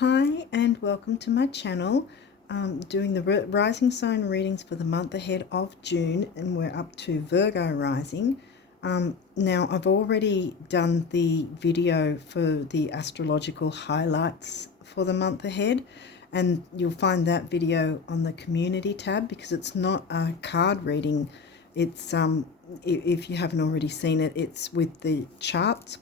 Hi and welcome to my channel. Doing the rising sign readings for the month ahead of June, and we're up to Virgo rising. Now I've already done the video for the astrological highlights for the month ahead, and you'll find that video on the community tab because it's not a card reading. It's if you haven't already seen it, it's with the charts.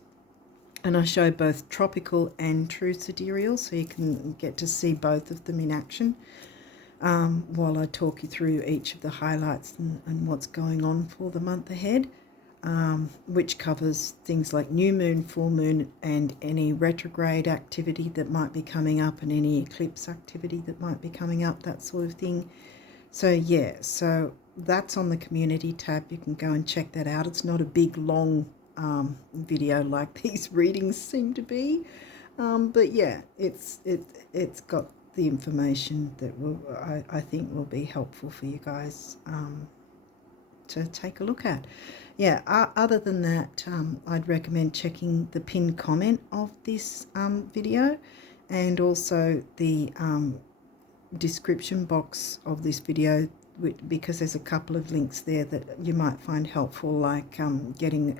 And I show both tropical and true sidereal, so you can get to see both of them in action while I talk you through each of the highlights and what's going on for the month ahead, which covers things like new moon, full moon, and any retrograde activity that might be coming up and any eclipse activity that might be coming up, that sort of thing. So yeah, so that's on the community tab. You can go and check that out. It's not a big, long video like these readings seem to be, but yeah, it's got the information that I think will be helpful for you guys to take a look at. Yeah, other than that, I'd recommend checking the pinned comment of this video, and also the description box of this video, because there's a couple of links there that you might find helpful, like getting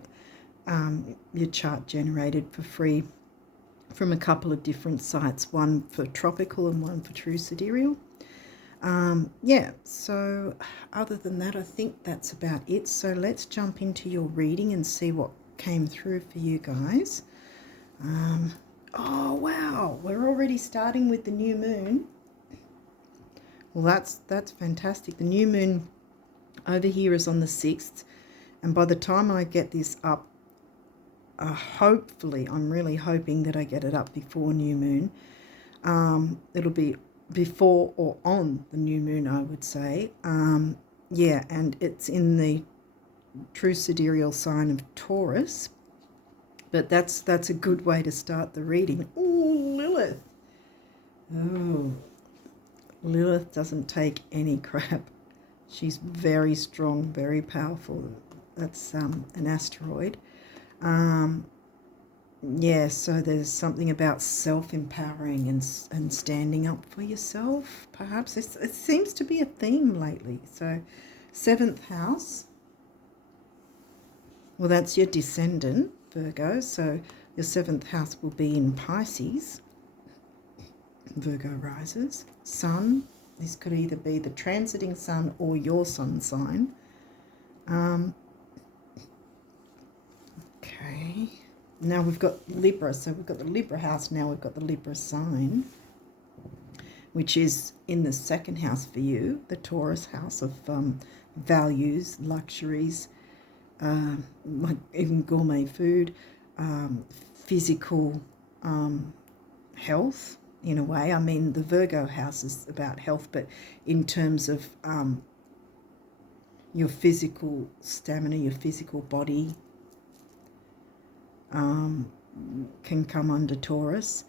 your chart generated for free from a couple of different sites, one for tropical and one for true sidereal. Yeah, so other than that, I think that's about it. So let's jump into your reading and see what came through for you guys. Oh wow, we're already starting with the new moon. Well, that's fantastic. The new moon over here is on the 6th, and by the time I get this up, hopefully, I'm really hoping that I get it up before new moon. It'll be before or on the new moon, I would say. Yeah, and it's in the true sidereal sign of Taurus. But that's a good way to start the reading. Oh, Lilith. Oh, Lilith doesn't take any crap. She's very strong, very powerful. That's an asteroid. Yeah, so there's something about self-empowering and standing up for yourself, perhaps. It seems to be a theme lately. So 7th house, well, that's your descendant, Virgo. So your 7th house will be in Pisces, Virgo rises. Sun, this could either be the transiting sun or your sun sign. Okay. Now we've got Libra, so we've got the Libra house, now we've got the Libra sign, which is in the 2nd house for you, the Taurus house of values, luxuries, like even gourmet food, physical health in a way. I mean, the Virgo house is about health, but in terms of your physical stamina, your physical body, can come under Taurus.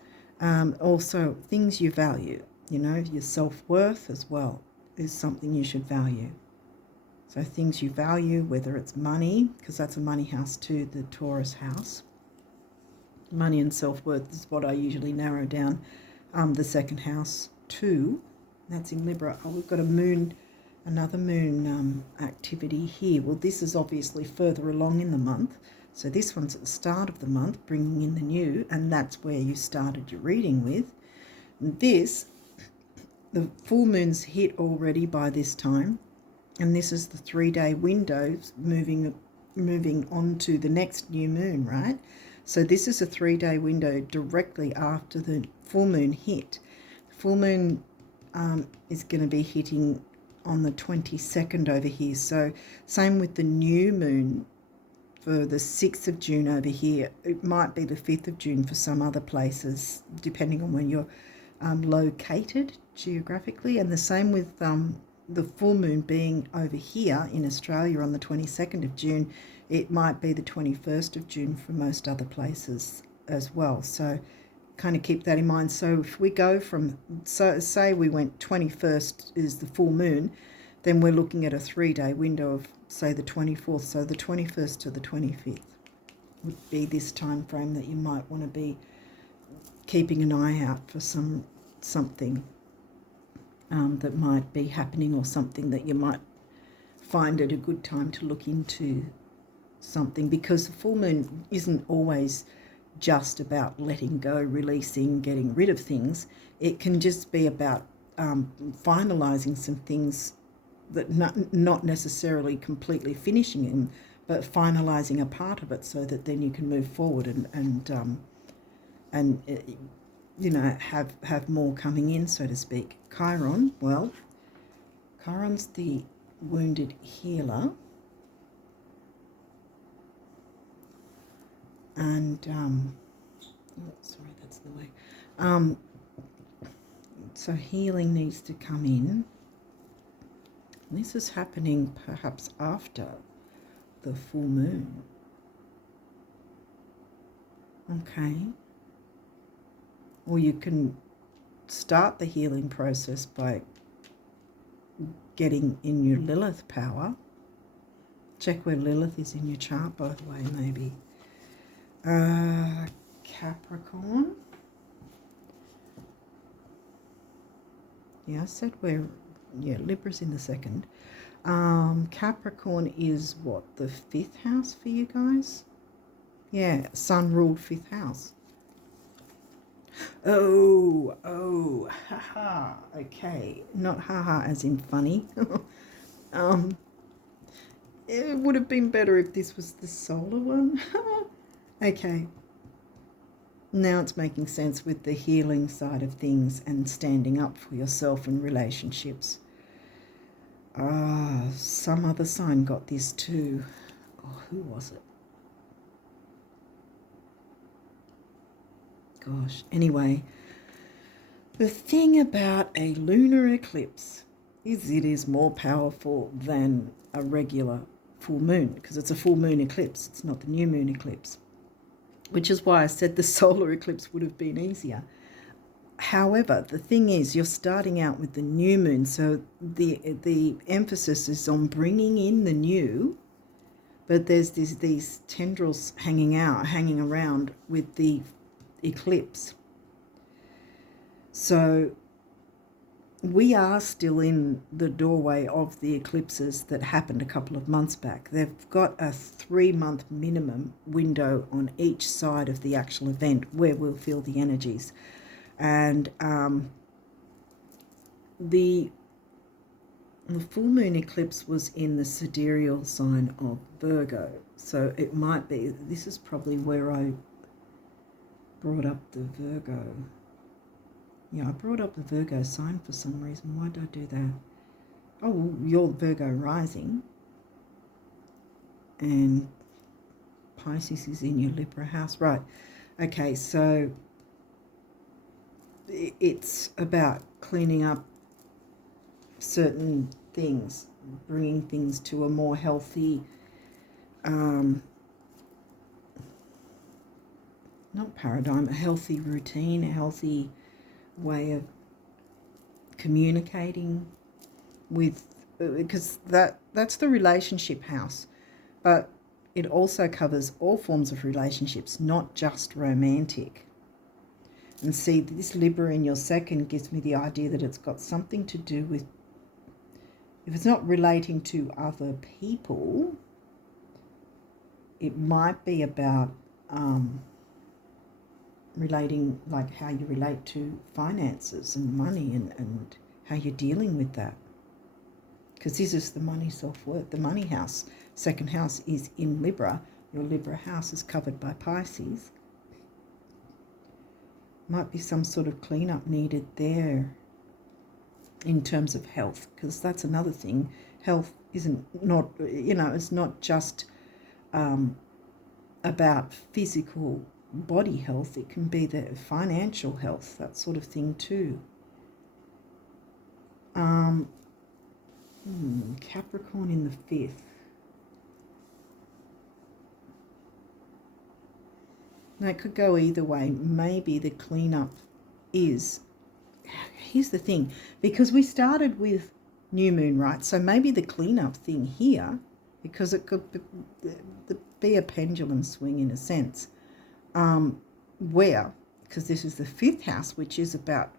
Also, things you value, you know, your self-worth as well is something you should value. So things you value, whether it's money, because that's a money house too, the Taurus house. Money and self-worth is what I usually narrow down the 2nd house to. That's in Libra. Oh, we've got a moon, another moon activity here. Well, this is obviously further along in the month. So this one's at the start of the month, bringing in the new, and that's where you started your reading with. And this, the full moon's hit already by this time, and this is the 3-day window moving on to the next new moon, right? So this is a 3-day window directly after the full moon hit. The full moon is going to be hitting on the 22nd over here. So same with the new moon. For the 6th of June over here, it might be the 5th of June for some other places, depending on where you're located geographically. And the same with the full moon being over here in Australia on the 22nd of June. It might be the 21st of June for most other places as well. So kind of keep that in mind. So if we go from, so say we went 21st is the full moon, then we're looking at a 3-day window of, say, the 24th. So the 21st to the 25th would be this time frame that you might want to be keeping an eye out for something that might be happening, or something that you might find it a good time to look into something, because the full moon isn't always just about letting go, releasing, getting rid of things. It can just be about finalizing some things, that not necessarily completely finishing them, but finalizing a part of it, so that then you can move forward and you know, have more coming in, so to speak. Chiron, well, Chiron's the wounded healer, and oh, sorry, that's the way. So healing needs to come in. This is happening perhaps after the full moon. Okay. Or you can start the healing process by getting in your Lilith power. Check where Lilith is in your chart, by the way, maybe. Capricorn. Yeah, I said Libra's in the second. Capricorn is what, the 5th house for you guys? Yeah, Sun ruled 5th house. Oh, haha, okay. Not haha as in funny. It would have been better if this was the solar one. Okay. Now it's making sense with the healing side of things and standing up for yourself in relationships. Some other sign got this too. Oh, who was it? Gosh. Anyway, the thing about a lunar eclipse is it is more powerful than a regular full moon, because it's a full moon eclipse. It's not the new moon eclipse, which is why I said the solar eclipse would have been easier. However, the thing is, you're starting out with the new moon, so the emphasis is on bringing in the new, but there's these tendrils hanging around with the eclipse. So we are still in the doorway of the eclipses that happened a couple of months back. They've got a 3-month minimum window on each side of the actual event where we'll feel the energies. And the full moon eclipse was in the sidereal sign of Virgo. So it might be, this is probably where I brought up the Virgo. Yeah, I brought up the Virgo sign for some reason. Why did I do that? Oh, well, you're Virgo rising. And Pisces is in your Libra house. Right. Okay, so it's about cleaning up certain things, bringing things to a more healthy, not paradigm, a healthy routine, a healthy way of communicating with, because that's the relationship house, but it also covers all forms of relationships, not just romantic. And see, this Libra in your second gives me the idea that it's got something to do with, if it's not relating to other people, it might be about relating, like how you relate to finances and money and how you're dealing with that. Because this is the money self-worth, the money house. Second house is in Libra. Your Libra house is covered by Pisces. Might be some sort of cleanup needed there in terms of health, because that's another thing. Health it's not just about physical body health. It can be the financial health, that sort of thing too. Capricorn in the 5th. Now, it could go either way. Maybe the cleanup is, here's the thing, because we started with new moon, right? So maybe the cleanup thing here, because it could be a pendulum swing in a sense, where because this is the 5th house, which is about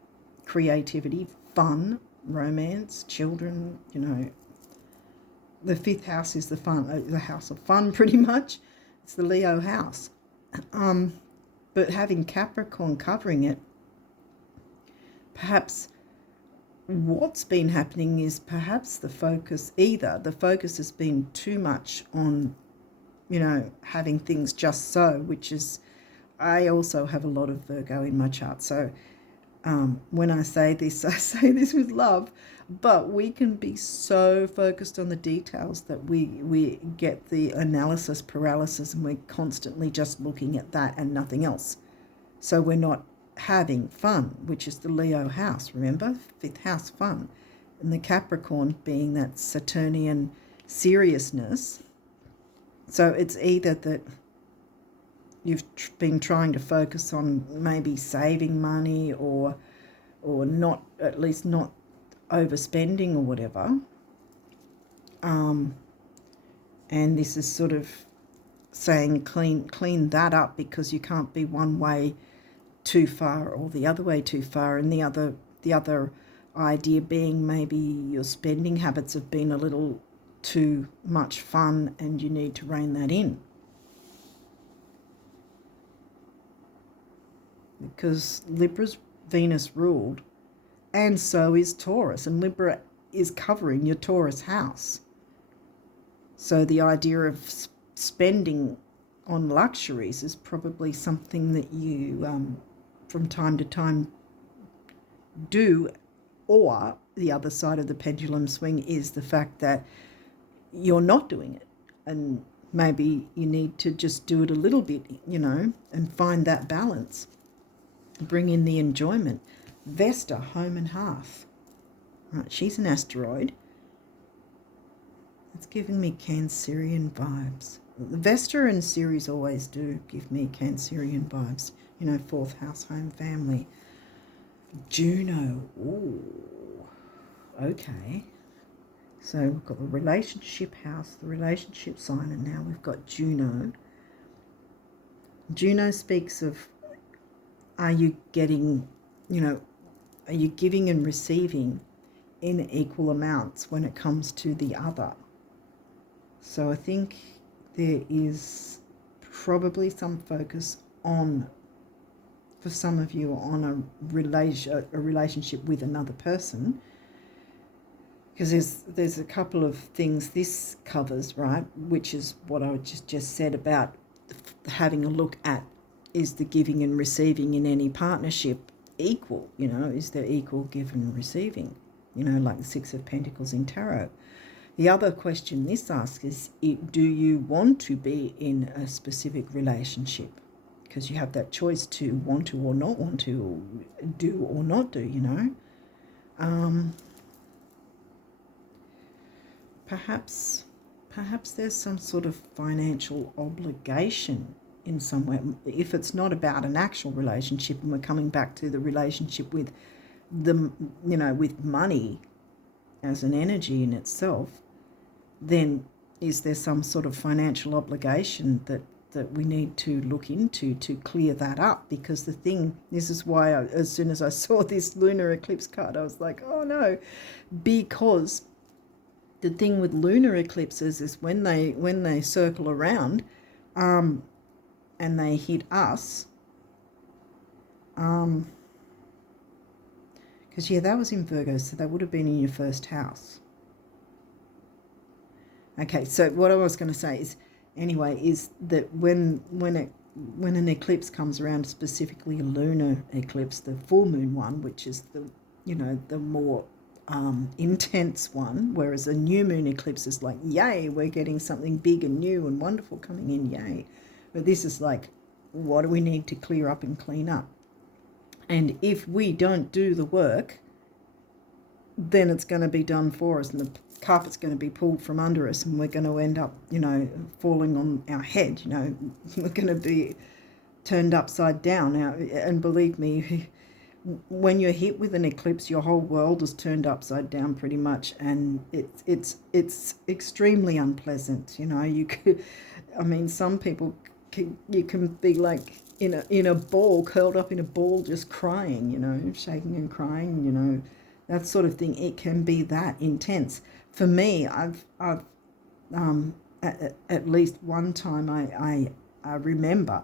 creativity, fun, romance, children, you know. The 5th house is the house of fun, pretty much. It's the Leo house. But having Capricorn covering it, perhaps what's been happening is perhaps the focus has been too much on, you know, having things just so, which is, I also have a lot of Virgo in my chart. So when I say this, I say this with love, but we can be so focused on the details that we get the analysis paralysis, and we're constantly just looking at that and nothing else. So we're not having fun, which is the Leo house, remember? 5th house, fun. And the Capricorn being that Saturnian seriousness. So it's either that you've been trying to focus on maybe saving money or not, at least not overspending or whatever. And this is sort of saying clean that up, because you can't be one way too far or the other way too far. And the other idea being maybe your spending habits have been a little too much fun and you need to rein that in. Because Libra's Venus ruled, and so is Taurus, and Libra is covering your Taurus house. So the idea of spending on luxuries is probably something that you from time to time do, or the other side of the pendulum swing is the fact that you're not doing it, and maybe you need to just do it a little bit, you know, and find that balance. Bring in the enjoyment. Vesta, home and hearth. Right, she's an asteroid. It's giving me Cancerian vibes. Vesta and Ceres always do give me Cancerian vibes. You know, 4th house, home, family. Juno. Ooh. Okay. So we've got the relationship house, the relationship sign, and now we've got Juno. Juno speaks of, are you getting, you know, are you giving and receiving in equal amounts when it comes to the other? So I think there is probably some focus on, for some of you, on a relationship with another person, because there's a couple of things this covers, right, which is what I just said about having a look at, is the giving and receiving in any partnership equal? You know, is there equal give and receiving? You know, like the 6 of Pentacles in Tarot. The other question this asks is, do you want to be in a specific relationship? Because you have that choice to want to or not want to, or do or not do, you know. Perhaps there's some sort of financial obligation in some way, if it's not about an actual relationship, and we're coming back to the relationship with the, you know, with money as an energy in itself, then is there some sort of financial obligation that we need to look into to clear that up? Because this is why as soon as I saw this lunar eclipse card, I was like, oh no, because the thing with lunar eclipses is when they circle around, and they hit us, because yeah, that was in Virgo, so that would have been in your 1st house. Okay, so what I was going to say is, anyway, is that when an eclipse comes around, specifically a lunar eclipse, the full moon one, which is the, you know, the more intense one, whereas a new moon eclipse is like, yay, we're getting something big and new and wonderful coming in, yay. But this is like, what do we need to clear up and clean up? And if we don't do the work, then it's going to be done for us, and the carpet's going to be pulled from under us, and we're going to end up, you know, falling on our head, you know. We're going to be turned upside down. Now, and believe me, when you're hit with an eclipse, your whole world is turned upside down pretty much, and it's extremely unpleasant. You know, you could, I mean, some people you can be like in a ball, curled up in a ball, just crying, shaking and crying, that sort of thing. It can be that intense. For me, I've at least one time I remember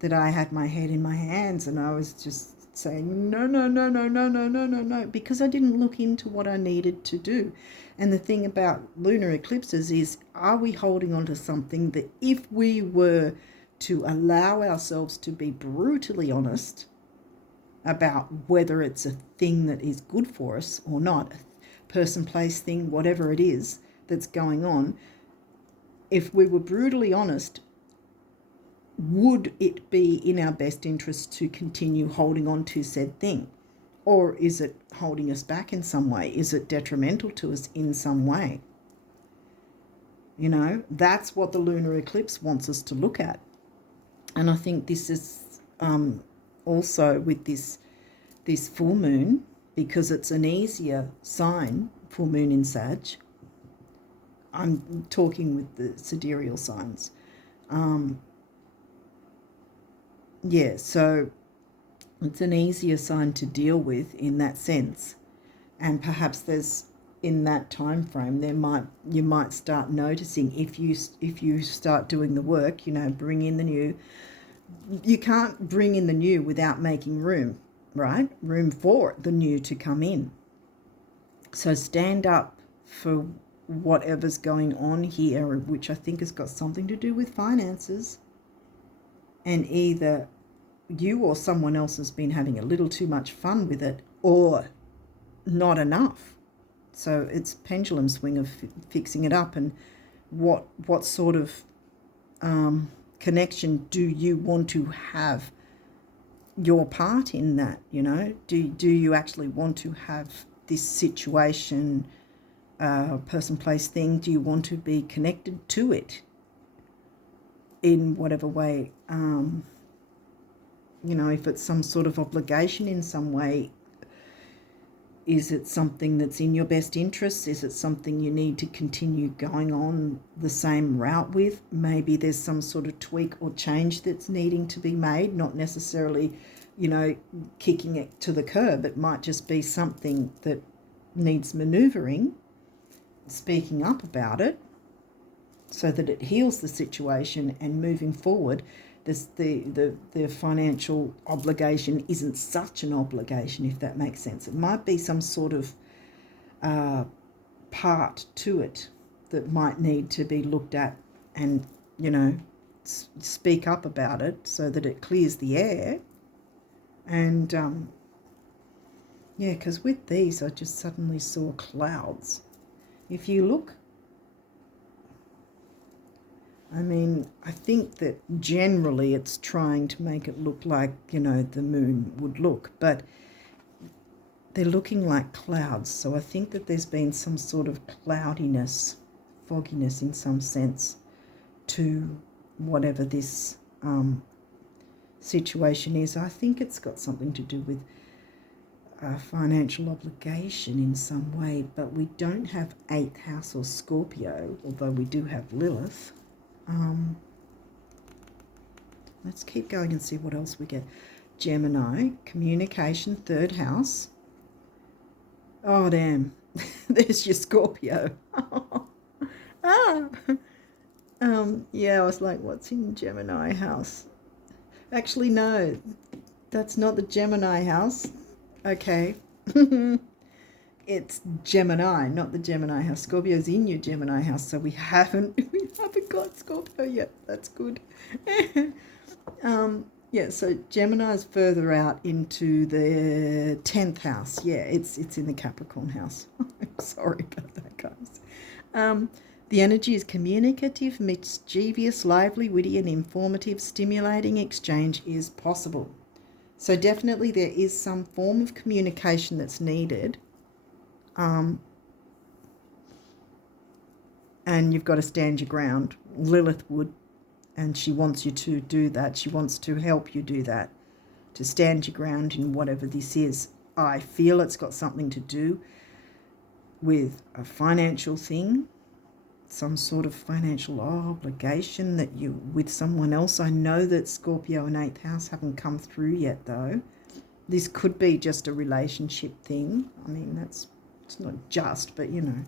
that I had my head in my hands and I was just saying no, no, no, no, no, no, no, no, no, because I didn't look into what I needed to do. And the thing about lunar eclipses is, are we holding on to something that if we were to allow ourselves to be brutally honest about whether it's a thing that is good for us or not, a person, place, thing, whatever it is that's going on, if we were brutally honest, would it be in our best interest to continue holding on to said thing? Or is it holding us back in some way? Is it detrimental to us in some way? That's what the lunar eclipse wants us to look at. And I think this is also with this full moon, because it's an easier sign, full moon in Sag. I'm talking with the sidereal signs. So it's an easier sign to deal with in that sense. And perhaps there's, in that time frame, you might start noticing, if you start doing the work, bring in the new. You can't bring in the new without making room, right? Room for the new to come in. So stand up for whatever's going on here, which I think has got something to do with finances. And either you or someone else has been having a little too much fun with it, or not enough. So it's pendulum swing of fixing it up, and what sort of connection do you want to have your part in that? Do you actually want to have this situation, person, place, thing? Do you want to be connected to it in whatever way? If it's some sort of obligation in some way, is it something that's in your best interests? Is it something you need to continue going on the same route with? Maybe there's some sort of tweak or change that's needing to be made, not necessarily, kicking it to the curb. It might just be something that needs manoeuvring, speaking up about it so that it heals the situation, and moving forward, the financial obligation isn't such an obligation, if that makes sense. It might be some sort of part to it that might need to be looked at, and speak up about it so that it clears the air. And because with these I just suddenly saw clouds. If you look, I think that generally it's trying to make it look like, the moon would look, but they're looking like clouds. So I think that there's been some sort of cloudiness, fogginess in some sense to whatever this situation is. I think it's got something to do with financial obligation in some way, but we don't have 8th house or Scorpio, although we do have Lilith. Let's keep going and see what else we get. Gemini, communication, 3rd house. Oh, damn. There's your Scorpio. I was like, what's in Gemini house? Actually, no, that's not the Gemini house. Okay. It's Gemini, not the Gemini house. Scorpio's in your Gemini house, so we haven't got Scorpio yet. That's good. So Gemini is further out into the 10th house. Yeah, it's in the Capricorn house. I'm sorry about that, guys. The energy is communicative, mischievous, lively, witty, and informative. Stimulating exchange is possible. So definitely there is some form of communication that's needed. And you've got to stand your ground. Lilith would, and she wants you to do that. She wants to help you do that, to stand your ground in whatever this is. I feel it's got something to do with a financial thing, some sort of financial obligation that you with someone else. I know that Scorpio and 8th house haven't come through yet, though. This could be just a relationship thing. I mean, it's not just, but you know.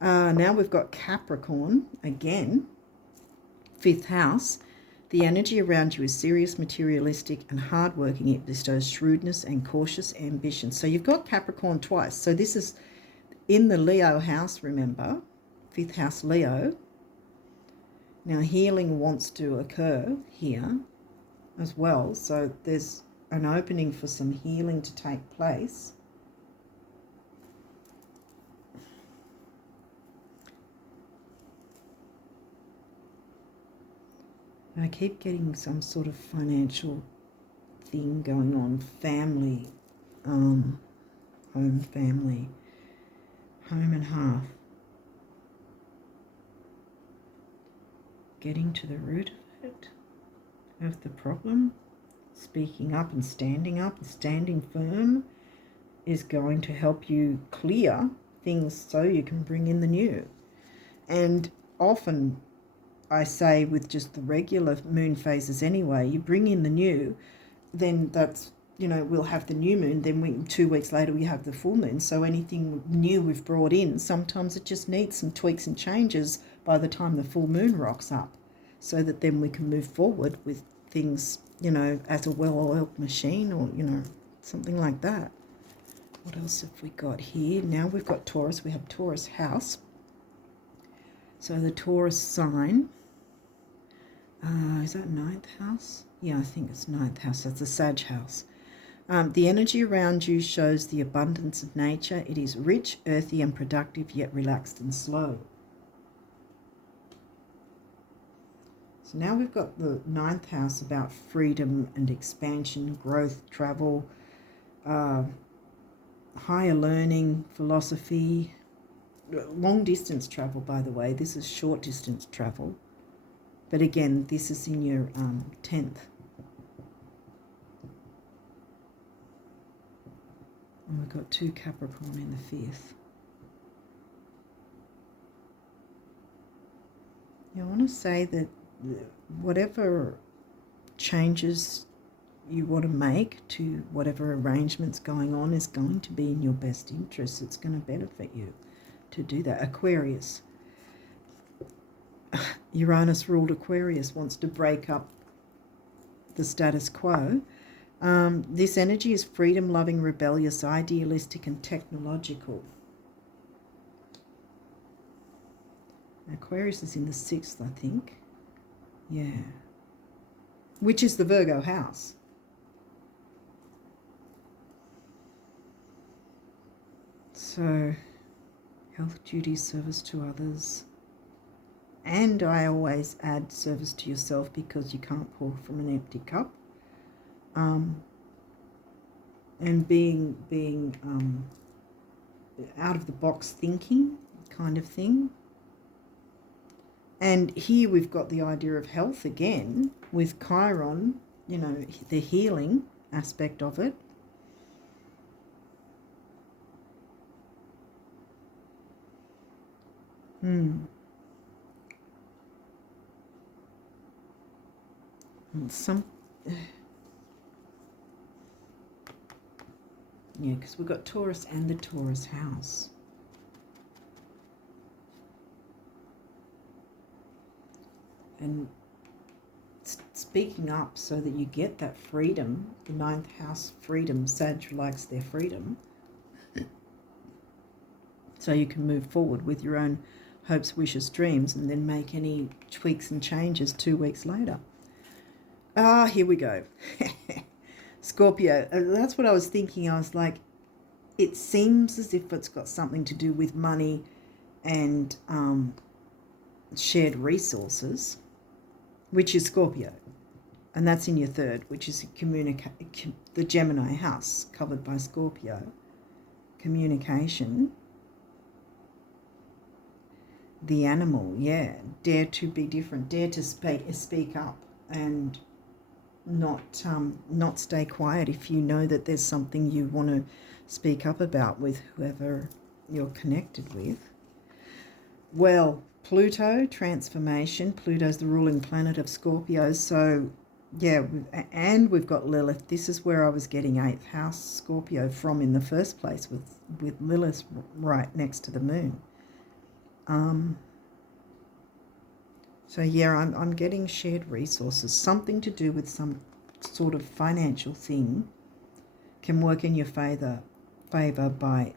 Now we've got Capricorn again, 5th house. The energy around you is serious, materialistic, and hardworking. It bestows shrewdness and cautious ambition. So you've got Capricorn twice. So this is in the Leo house, remember, 5th house Leo. Now healing wants to occur here as well. So there's an opening for some healing to take place. I keep getting some sort of financial thing going on. Family, home family, home and half. Getting to the root of it, of the problem. Speaking up and standing firm is going to help you clear things so you can bring in the new. And often I say with just the regular moon phases anyway, you bring in the new, then that's, you know, we'll have the new moon, then 2 weeks later we have the full moon. So anything new we've brought in, sometimes it just needs some tweaks and changes by the time the full moon rocks up, so that then we can move forward with things, you know, as a well-oiled machine, or, you know, something like that. What else have we got here? Now we've got Taurus. We have Taurus house. So the Taurus sign, is that 9th house? Yeah, I think it's 9th house. That's the Sag house. The energy around you shows the abundance of nature. It is rich, earthy, and productive, yet relaxed and slow. So now we've got the 9th house about freedom and expansion, growth, travel, higher learning, philosophy, long distance travel, by the way. This is short distance travel. But again, this is in your 10th. And we've got 2 Capricorn in the 5th. Now, I want to say that whatever changes you want to make to whatever arrangements going on is going to be in your best interest. It's going to benefit you to do that. Aquarius. Uranus ruled Aquarius wants to break up the status quo. This energy is freedom-loving, rebellious, idealistic, and technological. Aquarius is in the 6th, I think. Yeah. Which is the Virgo house. So, health duties, service to others. And I always add service to yourself, because you can't pour from an empty cup. And being out of the box thinking kind of thing. And here we've got the idea of health again with Chiron, you know, the healing aspect of it. And yeah, because we've got Taurus and the Taurus house. And speaking up so that you get that freedom, the 9th house freedom. Sag likes their freedom. So you can move forward with your own hopes, wishes, dreams, and then make any tweaks and changes 2 weeks later. Here we go. Scorpio. That's what I was thinking. I was like, it seems as if it's got something to do with money and shared resources, which is Scorpio. And that's in your 3rd, which is the Gemini house, covered by Scorpio. Communication. The animal, yeah. Dare to be different. Dare to speak up, and not stay quiet if you know that there's something you want to speak up about with whoever you're connected with. Well, Pluto, transformation. Pluto's the ruling planet of Scorpio. So, yeah, and we've got Lilith. This is where I was getting 8th house Scorpio from in the first place, with Lilith right next to the moon. So, yeah, I'm getting shared resources. Something to do with some sort of financial thing can work in your favour by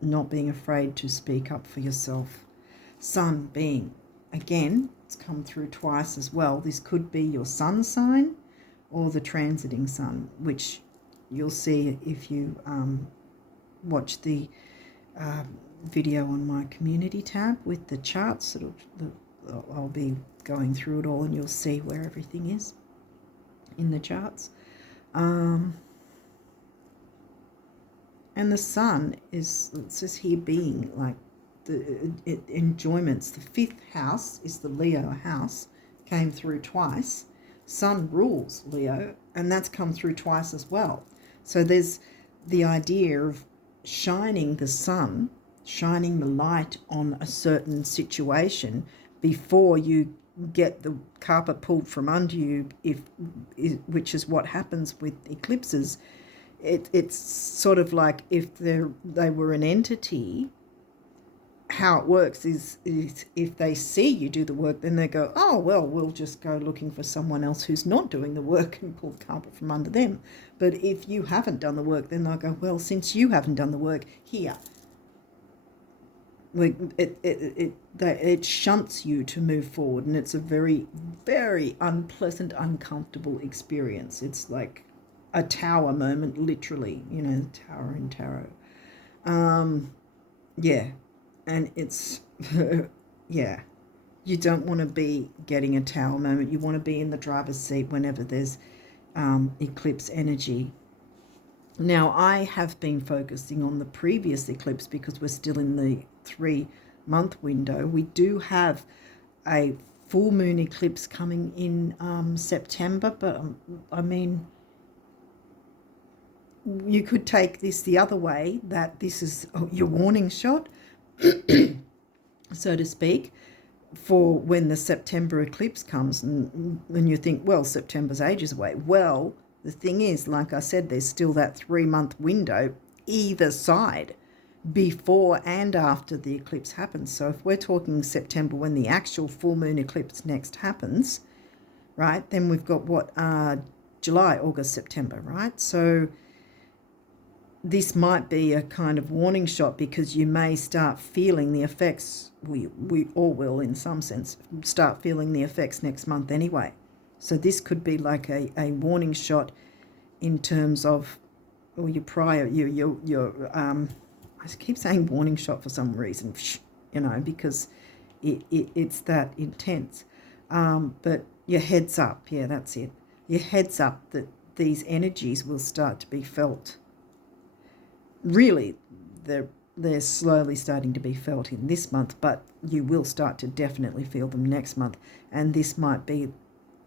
not being afraid to speak up for yourself. Sun being, again, it's come through twice as well. This could be your sun sign or the transiting sun, which you'll see if you watch the video on my community tab with the charts. I'll be going through it all and you'll see where everything is in the charts. And the sun is, it says here, being like the enjoyments. The 5th house is the Leo house, came through twice. Sun rules Leo, and that's come through twice as well. So there's the idea of shining the sun, shining the light on a certain situation before you get the carpet pulled from under you, which is what happens with eclipses. It's sort of like if they were an entity, how it works is if they see you do the work, then they go, oh, well, we'll just go looking for someone else who's not doing the work and pull the carpet from under them. But if you haven't done the work, then they'll go, well, since you haven't done the work, here. It shunts you to move forward, and it's a very, very unpleasant, uncomfortable experience. It's like a tower moment, literally, tower in tarot. Yeah, and it's, yeah, you don't want to be getting a tower moment. You want to be in the driver's seat whenever there's eclipse energy. Now, I have been focusing on the previous eclipse because we're still in the 3-month window. We do have a full moon eclipse coming in September, but I mean, you could take this the other way, that this is your warning shot, so to speak, for when the September eclipse comes, and you think, well, September's ages away. Well, the thing is, like I said, there's still that 3-month window either side, before and after the eclipse happens. So if we're talking September, when the actual full moon eclipse next happens, right, then we've got what, July, August, September, right? So this might be a kind of warning shot, because you may start feeling the effects, we all will in some sense, start feeling the effects next month anyway. So this could be like a warning shot in terms of, or your prior, I keep saying warning shot for some reason, because it's that intense. But your heads up, yeah, that's it. Your heads up that these energies will start to be felt. Really, they're slowly starting to be felt in this month, but you will start to definitely feel them next month. And this might be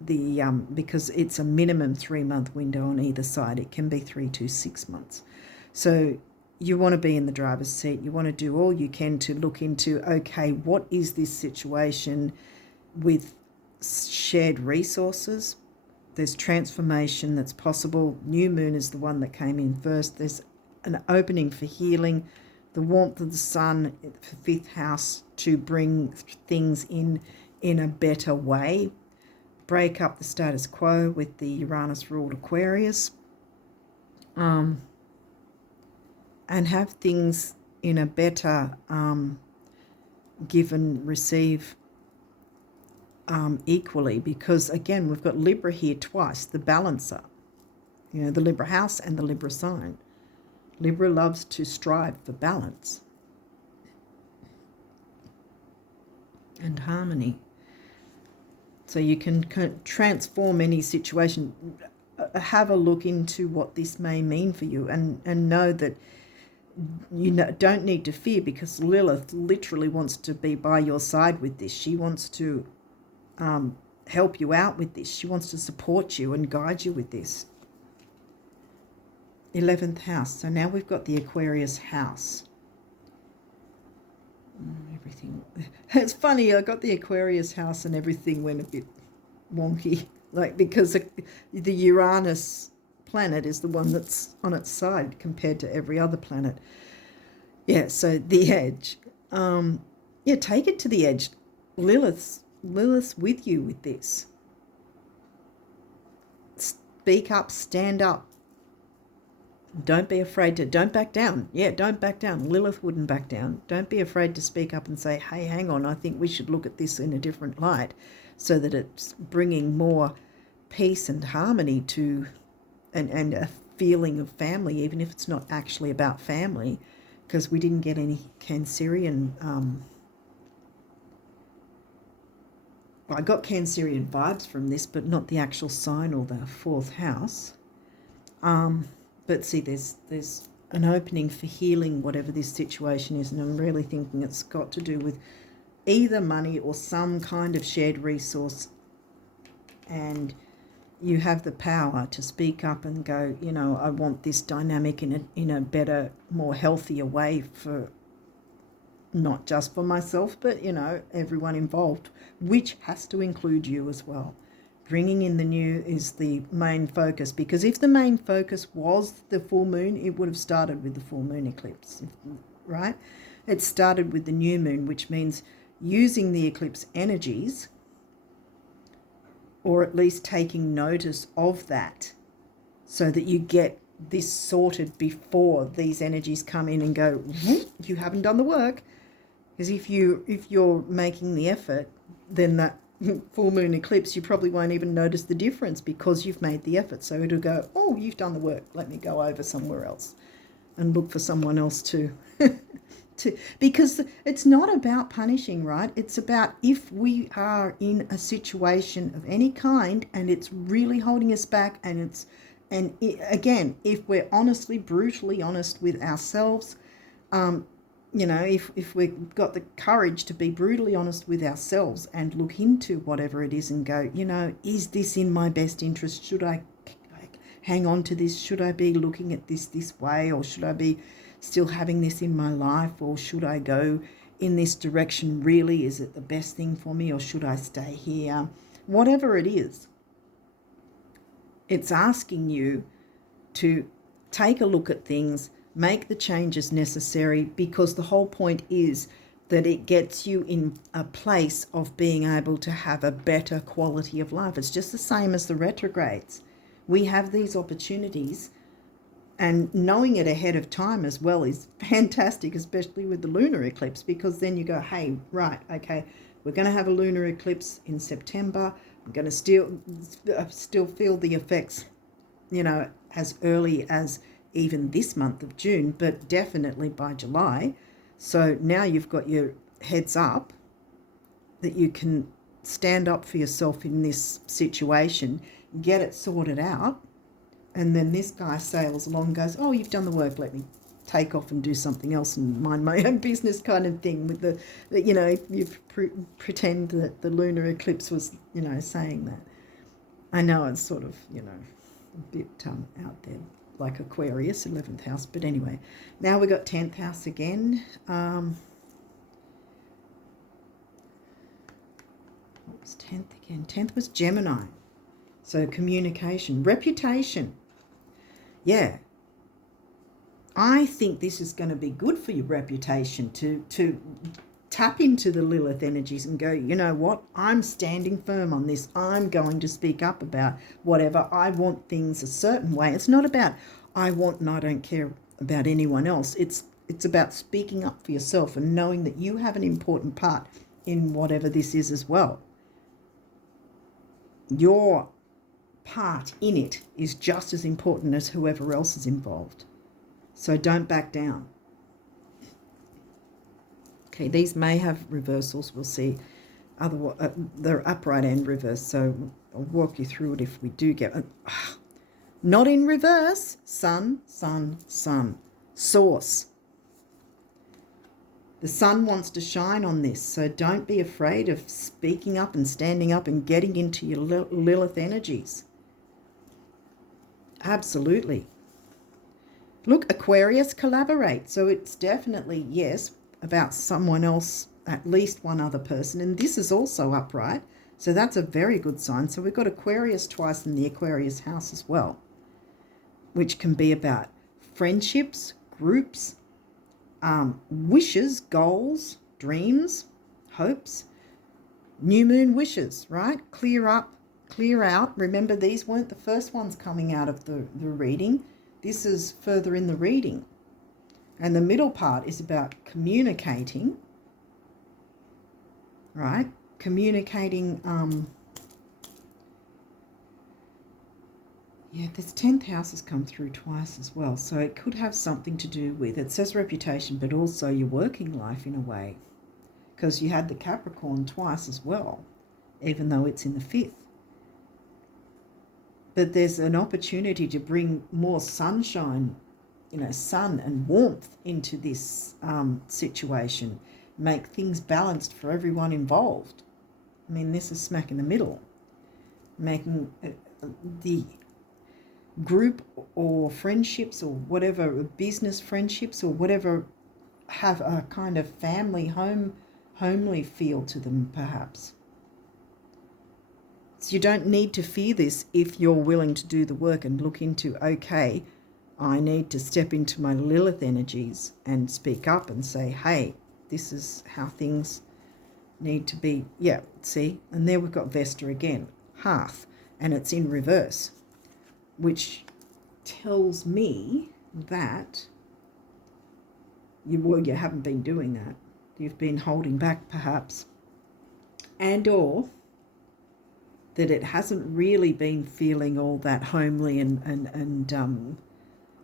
the because it's a minimum 3-month window on either side. It can be 3 to 6 months. So you want to be in the driver's seat. You want to do all you can to look into, okay, what is this situation with shared resources? There's transformation that's possible. New moon is the one that came in first. There's an opening for healing, the warmth of the sun, for 5th house, to bring things in a better way, break up the status quo with the Uranus ruled Aquarius, and have things in a better give and receive equally, because again, we've got Libra here twice, the balancer, the Libra house and the Libra sign. Libra loves to strive for balance and harmony. So you can transform any situation. Have a look into what this may mean for you, and know that you don't need to fear, because Lilith literally wants to be by your side with this. She wants to help you out with this. She wants to support you and guide you with this. 11th house. So now we've got the Aquarius house. Everything. It's funny, I got the Aquarius house and everything went a bit wonky, like because the Uranus planet is the one that's on its side compared to every other planet. Yeah, so the edge. Yeah, take it to the edge. Lilith's with you with this. Speak up, stand up. Don't be afraid to, don't back down. Yeah, don't back down. Lilith wouldn't back down. Don't be afraid to speak up and say, hey, hang on, I think we should look at this in a different light so that it's bringing more peace and harmony to, and a feeling of family, even if it's not actually about family, because we didn't get any Cancerian, I got Cancerian vibes from this, but not the actual sign or the fourth house. But see, there's an opening for healing whatever this situation is, and I'm really thinking it's got to do with either money or some kind of shared resource, and you have the power to speak up and go, you know, I want this dynamic in a better, more healthier way for not just for myself, but, you know, everyone involved, which has to include you as well. Bringing in the new is the main focus, because if the main focus was the full moon, it would have started with the full moon eclipse, right? It started with the new moon, which means using the eclipse energies, or at least taking notice of that, so that you get this sorted before these energies come in and go, you haven't done the work. Because if you're making the effort, then that full moon eclipse, you probably won't even notice the difference because you've made the effort. So it'll go, oh, you've done the work. Let me go over somewhere else and look for someone else to because it's not about punishing, right? It's about if we are in a situation of any kind and it's really holding us back, and again, if we're honestly, brutally honest with ourselves, you know, if we've got the courage to be brutally honest with ourselves and look into whatever it is and go, you know, is this in my best interest? Should I hang on to this? Should I be looking at this way? Or should I be still having this in my life? Or should I go in this direction? Really, is it the best thing for me? Or should I stay here? Whatever it is, it's asking you to take a look at things, make the changes necessary, because the whole point is that it gets you in a place of being able to have a better quality of life. It's just the same as the retrogrades. We have these opportunities, and knowing it ahead of time as well is fantastic, especially with the lunar eclipse, because then you go, hey, right, okay, we're going to have a lunar eclipse in September. I'm going to still feel the effects, you know, as early as even this month of June, but definitely by July. So now you've got your heads up that you can stand up for yourself in this situation, get it sorted out, and then this guy sails along and goes, oh, you've done the work, let me take off and do something else and mind my own business kind of thing. With the you know, you pretend that the lunar eclipse was, you know, saying that. I know it's sort of, you know, a bit out there, like Aquarius, 11th house. But anyway, now we got 10th house again. What was 10th again? 10th was Gemini. So communication, reputation. Yeah. I think this is going to be good for your reputation, to tap into the Lilith energies and go, you know what, I'm standing firm on this. I'm going to speak up about whatever. I want things a certain way. It's not about I want and I don't care about anyone else. It's about speaking up for yourself and knowing that you have an important part in whatever this is as well. Your part in it is just as important as whoever else is involved. So don't back down. Okay, these may have reversals. We'll see. Otherwise, they're upright and reverse. So I'll walk you through it if we do get not in reverse. Sun, sun, sun. Source. The sun wants to shine on this, so don't be afraid of speaking up and standing up and getting into your Lilith energies. Absolutely. Look, Aquarius, collaborate. So it's definitely, yes, about someone else, at least one other person. And this is also upright. So that's a very good sign. So we've got Aquarius twice in the Aquarius house as well, which can be about friendships, groups, wishes, goals, dreams, hopes, new moon wishes, right? Clear up, clear out. Remember, these weren't the first ones coming out of the reading. This is further in the reading. And the middle part is about communicating, right? Communicating, yeah, this 10th house has come through twice as well. So it could have something to do with, it says reputation, but also your working life in a way. Because you had the Capricorn twice as well, even though it's in the 5th. But there's an opportunity to bring more sunshine, sun and warmth into this situation. Make things balanced for everyone involved. I mean, this is smack in the middle. Making the group or friendships or whatever, business friendships or whatever, have a kind of family, homely feel to them, perhaps. So you don't need to fear this if you're willing to do the work and look into, okay, I need to step into my Lilith energies and speak up and say, hey, this is how things need to be. Yeah, see? And there we've got Vesta again, Hearth, and it's in reverse, which tells me that you haven't been doing that. You've been holding back, perhaps, and or that it hasn't really been feeling all that homely and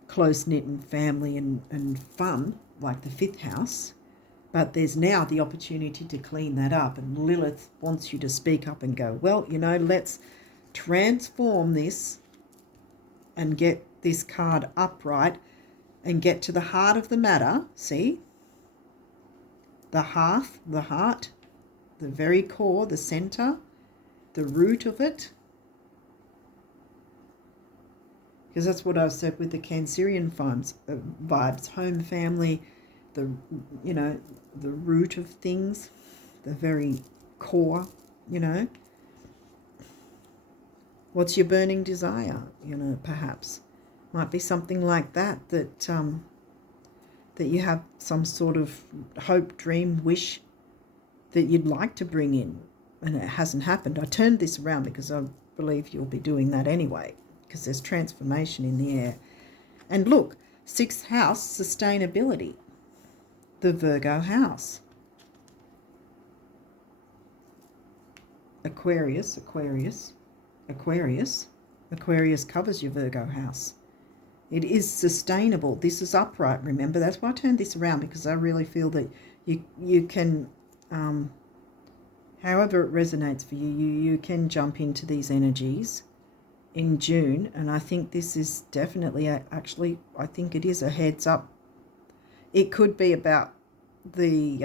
close-knit and family and fun like the 5th house. But there's now the opportunity to clean that up, and Lilith wants you to speak up and go, well, let's transform this and get this card upright and get to the heart of the matter. See? The hearth, the heart, the very core, the center, the root of it. Because that's what I said with the Cancerian vibes, home, family, the root of things, the very core, What's your burning desire, perhaps? Might be something like that, that you have some sort of hope, dream, wish that you'd like to bring in, and it hasn't happened. I turned this around because I believe you'll be doing that anyway, because there's transformation in the air. And look, 6th house, sustainability, the Virgo house. Aquarius covers your Virgo house. It is sustainable. This is upright, remember. That's why I turned this around, because I really feel that you can, however it resonates for you, you can jump into these energies in June. And I think this is definitely, actually, I think it is a heads up. It could be about the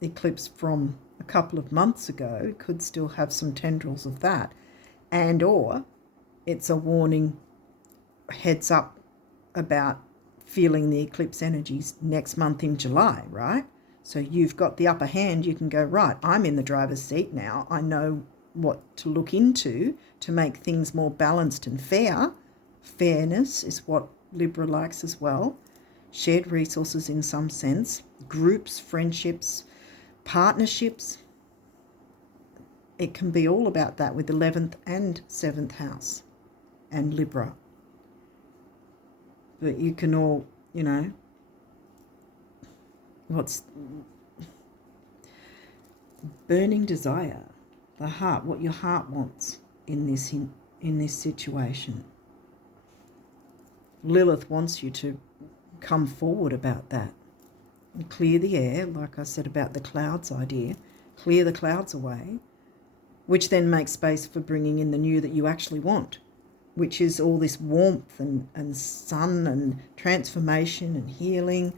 eclipse from a couple of months ago. It could still have some tendrils of that. And or it's a warning, heads up, about feeling the eclipse energies next month in July, right? So you've got the upper hand. You can go, right, I'm in the driver's seat now. I know what to look into to make things more balanced and fair. Fairness is what Libra likes as well. Shared resources in some sense. Groups, friendships, partnerships. It can be all about that with 11th and 7th house and Libra. But you can all, what's burning desire, the heart, what your heart wants in this situation. Lilith wants you to come forward about that and clear the air, like I said about the clouds idea, clear the clouds away, which then makes space for bringing in the new that you actually want, which is all this warmth and sun and transformation and healing,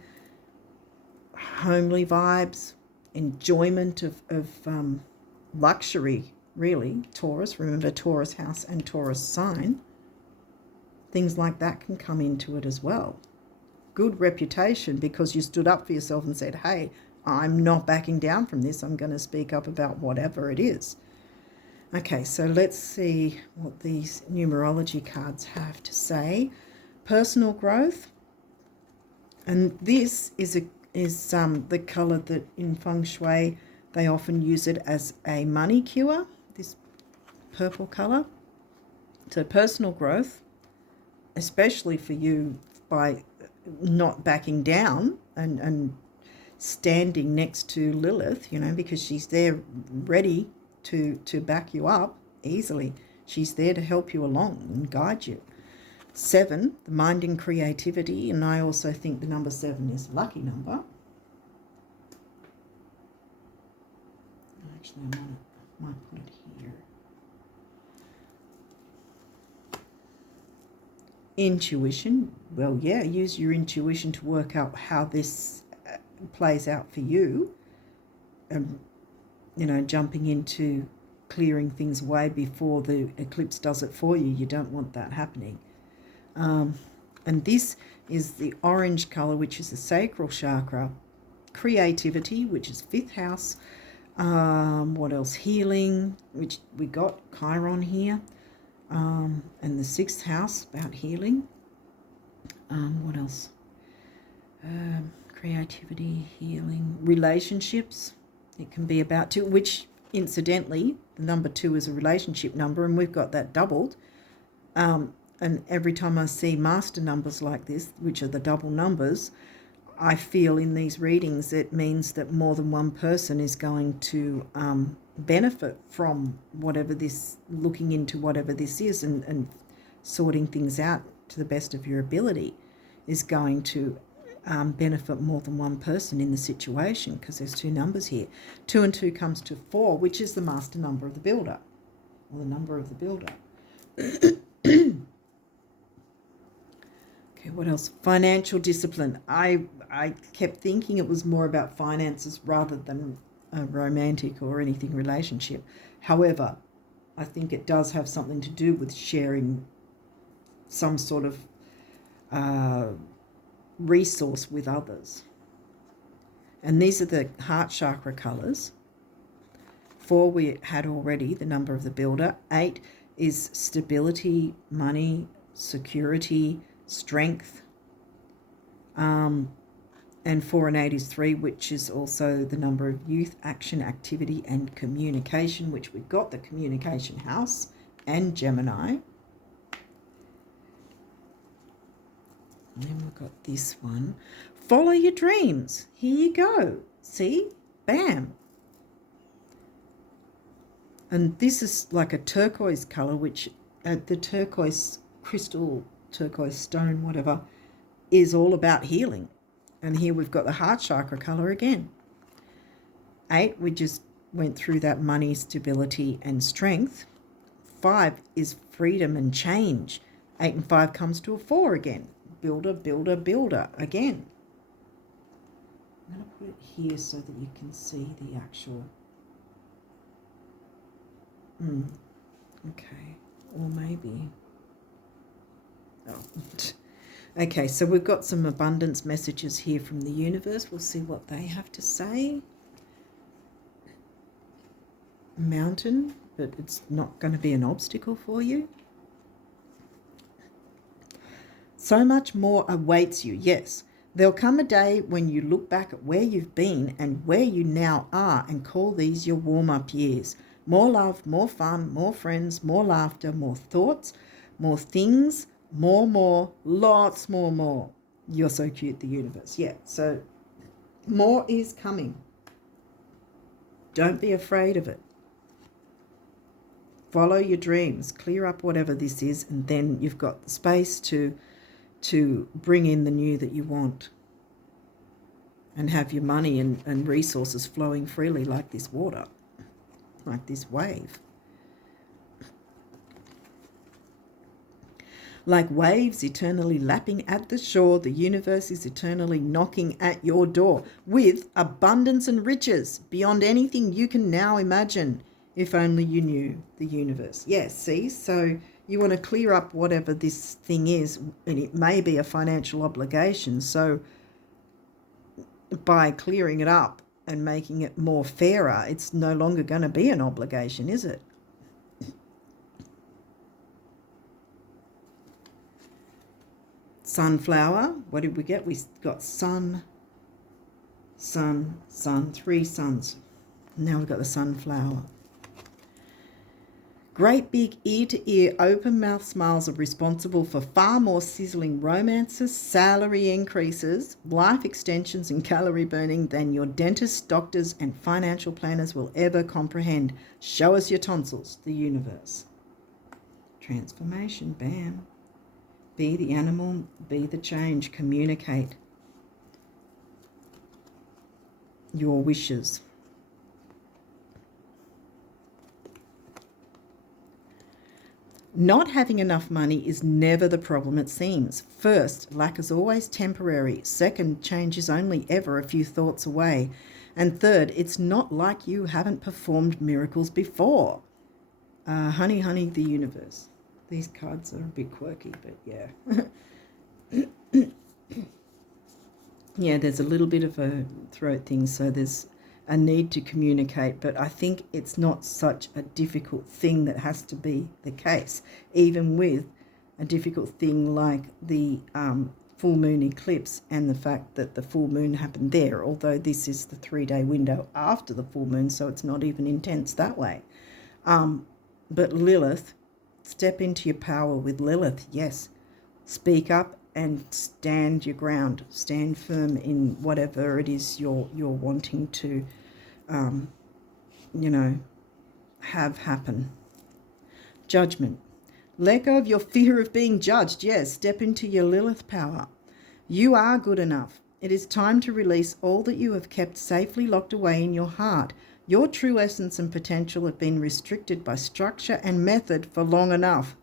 homely vibes, enjoyment of luxury, really. Taurus, remember Taurus house and Taurus sign. Things like that can come into it as well. Good reputation because you stood up for yourself and said, hey, I'm not backing down from this. I'm going to speak up about whatever it is. Okay, so let's see what these numerology cards have to say. Personal growth. And this is the color that in feng shui they often use it as a money cure, this purple color. So personal growth, especially for you by not backing down and standing next to Lilith, you know, because she's there ready to back you up easily. She's there to help you along and guide you. 7, the mind and creativity, and I also think the number 7 is a lucky number. Actually, I might put it here. Intuition. Well, yeah, use your intuition to work out how this plays out for you. And, you know, jumping into clearing things away before the eclipse does it for you. You don't want that happening. And this is the orange color, which is the sacral chakra. Creativity, which is 5th house. What else? Healing, which we got Chiron here. And the 6th house, about healing. What else? Creativity, healing, relationships. It can be about 2, which incidentally, the number 2 is a relationship number, and we've got that doubled. And every time I see master numbers like this, which are the double numbers, I feel in these readings it means that more than one person is going to benefit from whatever this, looking into whatever this is and sorting things out to the best of your ability is going to benefit more than one person in the situation, because there's 2 numbers here. 2 and 2 comes to 4, which is the master number of the builder, or the number of the builder. Okay, what else? Financial discipline. I kept thinking it was more about finances rather than a romantic or anything relationship. However, I think it does have something to do with sharing some sort of resource with others. And these are the heart chakra colors. 4 we had already, the number of the builder. 8 is stability, money, security, strength. And 4 and 8 is 3, which is also the number of youth, action, activity, and communication, which we've got the communication house and Gemini. And then we've got this one. Follow your dreams. Here you go. See? Bam. And this is like a turquoise color, which the turquoise crystal, turquoise stone, whatever, is all about healing. And here we've got the heart chakra color again. 8, we just went through that money, stability, and strength. 5 is freedom and change. 8 and 5 comes to a 4 again. Builder, builder, builder again. I'm going to put it here so that you can see the actual. Okay, or maybe. Oh. Okay, so we've got some abundance messages here from the universe. We'll see what they have to say. Mountain, but it's not going to be an obstacle for you. So much more awaits you. Yes, there'll come a day when you look back at where you've been and where you now are and call these your warm-up years. More love, more fun, more friends, more laughter, more thoughts, more things, more, lots more. You're so cute, the universe. Yeah, so more is coming. Don't be afraid of it. Follow your dreams. Clear up whatever this is, and then you've got the space to bring in the new that you want and have your money and resources flowing freely like this water, like this wave. Like waves eternally lapping at the shore, the universe is eternally knocking at your door with abundance and riches beyond anything you can now imagine, if only you knew the universe. Yes, see, so you want to clear up whatever this thing is, and it may be a financial obligation. So by clearing it up, and making it more fairer. It's no longer going to be an obligation, is it? Sunflower. What did we get? We got sun, sun, sun, 3 suns. Now we've got the sunflower. Great big ear-to-ear open mouth smiles are responsible for far more sizzling romances, salary increases, life extensions and calorie burning than your dentists, doctors and financial planners will ever comprehend. Show us your tonsils, the universe. Transformation, bam. Be the animal, be the change, communicate your wishes. Not having enough money is never the problem it seems. First, lack is always temporary. Second, change is only ever a few thoughts away. And third, it's not like you haven't performed miracles before. Honey, honey, the universe. These cards are a bit quirky, but yeah. Yeah, there's a little bit of a throat thing, so there's a need to communicate, but I think it's not such a difficult thing that has to be the case, even with a difficult thing like the full moon eclipse and the fact that the full moon happened there, although this is the 3-day window after the full moon, so it's not even intense that way. But Lilith, step into your power with Lilith, yes. Speak up and stand your ground. Stand firm in whatever it is you're wanting to, have happen. Judgment. Let go of your fear of being judged. Yes, step into your Lilith power. You are good enough. It is time to release all that you have kept safely locked away in your heart. Your true essence and potential have been restricted by structure and method for long enough.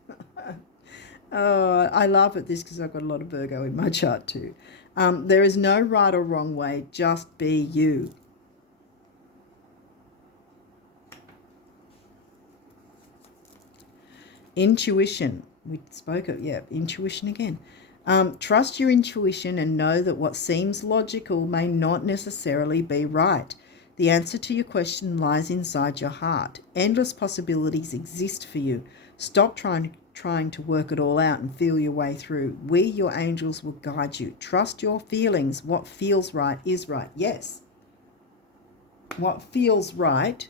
I laugh at this because I've got a lot of Virgo in my chart too. There is no right or wrong way, just be you. Intuition. We spoke of, intuition again. Trust your intuition and know that what seems logical may not necessarily be right. The answer to your question lies inside your heart. Endless possibilities exist for you. Stop trying to work it all out and feel your way through. We, your angels, will guide you. Trust your feelings. What feels right is right. Yes. What feels right,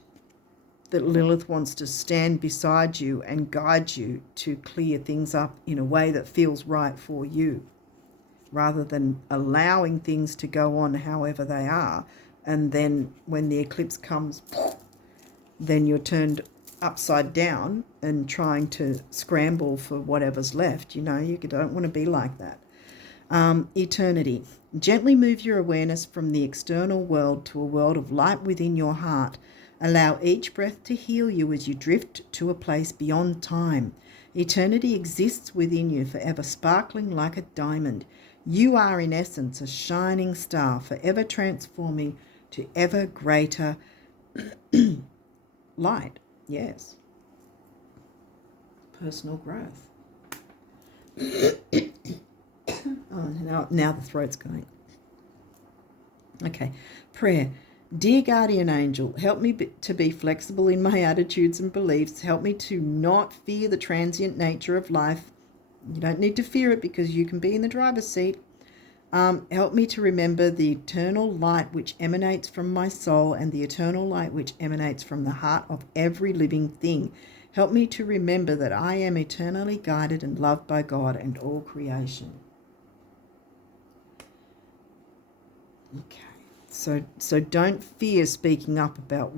that Lilith wants to stand beside you and guide you to clear things up in a way that feels right for you, rather than allowing things to go on however they are. And then when the eclipse comes, then you're turned upside down and trying to scramble for whatever's left. You don't want to be like that. Eternity. Gently move your awareness from the external world to a world of light within your heart. Allow each breath to heal you as you drift to a place beyond time. Eternity exists within you, forever sparkling like a diamond. You are in essence a shining star, forever transforming to ever greater light. Yes. Personal growth. Now the throat's going. Okay. Prayer. Dear guardian angel, help me to be flexible in my attitudes and beliefs. Help me to not fear the transient nature of life. You don't need to fear it because you can be in the driver's seat. Help me to remember the eternal light which emanates from my soul and the eternal light which emanates from the heart of every living thing. Help me to remember that I am eternally guided and loved by God and all creation. Okay, so don't fear speaking up about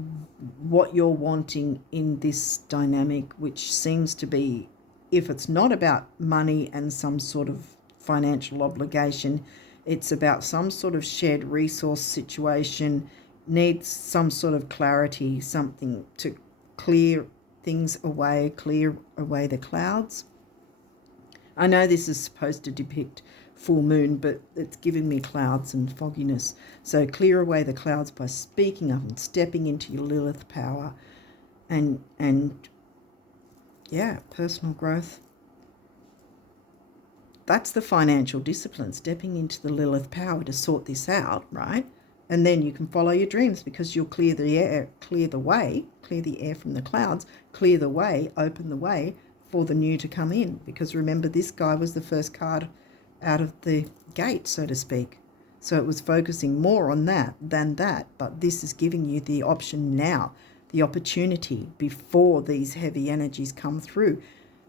what you're wanting in this dynamic, which seems to be, if it's not about money and some sort of financial obligation, it's about some sort of shared resource situation, needs some sort of clarity, something to clear things away, clear away the clouds. I know this is supposed to depict full moon, but it's giving me clouds and fogginess. So clear away the clouds by speaking up and stepping into your Lilith power and personal growth. That's the financial discipline, stepping into the Lilith power to sort this out, right? And then you can follow your dreams because you'll clear the air, clear the air from the clouds, clear the way, open the way for the new to come in. Because remember, this guy was the first card out of the gate, so to speak. So it was focusing more on that than that. But this is giving you the option now, the opportunity before these heavy energies come through,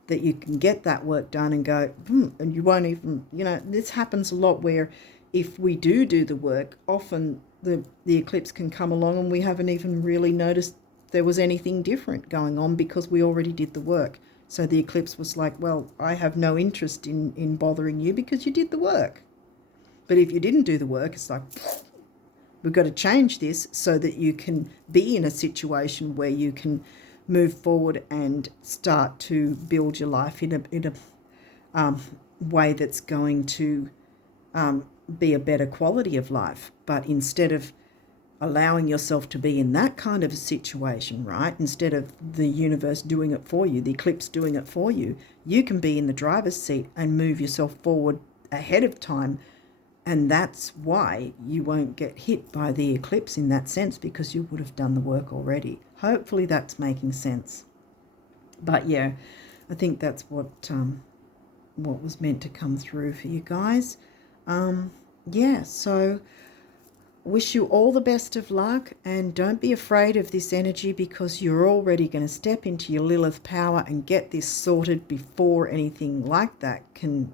that you can get that work done and go, and you won't even, this happens a lot where if we do the work, often the eclipse can come along and we haven't even really noticed there was anything different going on because we already did the work. So the eclipse was like, well, I have no interest in bothering you because you did the work. But if you didn't do the work, it's like, we've got to change this so that you can be in a situation where you can move forward and start to build your life in a way that's going to be a better quality of life. But instead of allowing yourself to be in that kind of a situation, right, instead of the universe doing it for you, the eclipse doing it for you, you can be in the driver's seat and move yourself forward ahead of time. And that's why you won't get hit by the eclipse in that sense, because you would have done the work already. Hopefully that's making sense. But yeah, I think that's what was meant to come through for you guys. Yeah, so wish you all the best of luck, and don't be afraid of this energy, because you're already going to step into your Lilith power and get this sorted before anything like that can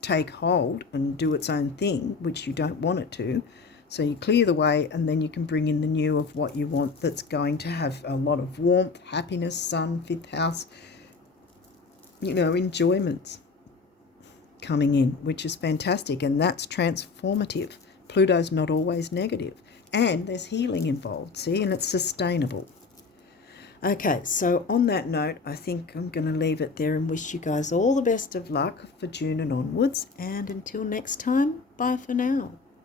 take hold and do its own thing, which you don't want it to. So you clear the way, and then you can bring in the new of what you want, that's going to have a lot of warmth, happiness, sun, fifth house, enjoyments coming in, which is fantastic. And that's transformative. Pluto's not always negative, and there's healing involved, see, and it's sustainable. Okay, so on that note, I think I'm going to leave it there and wish you guys all the best of luck for June and onwards. And until next time, bye for now.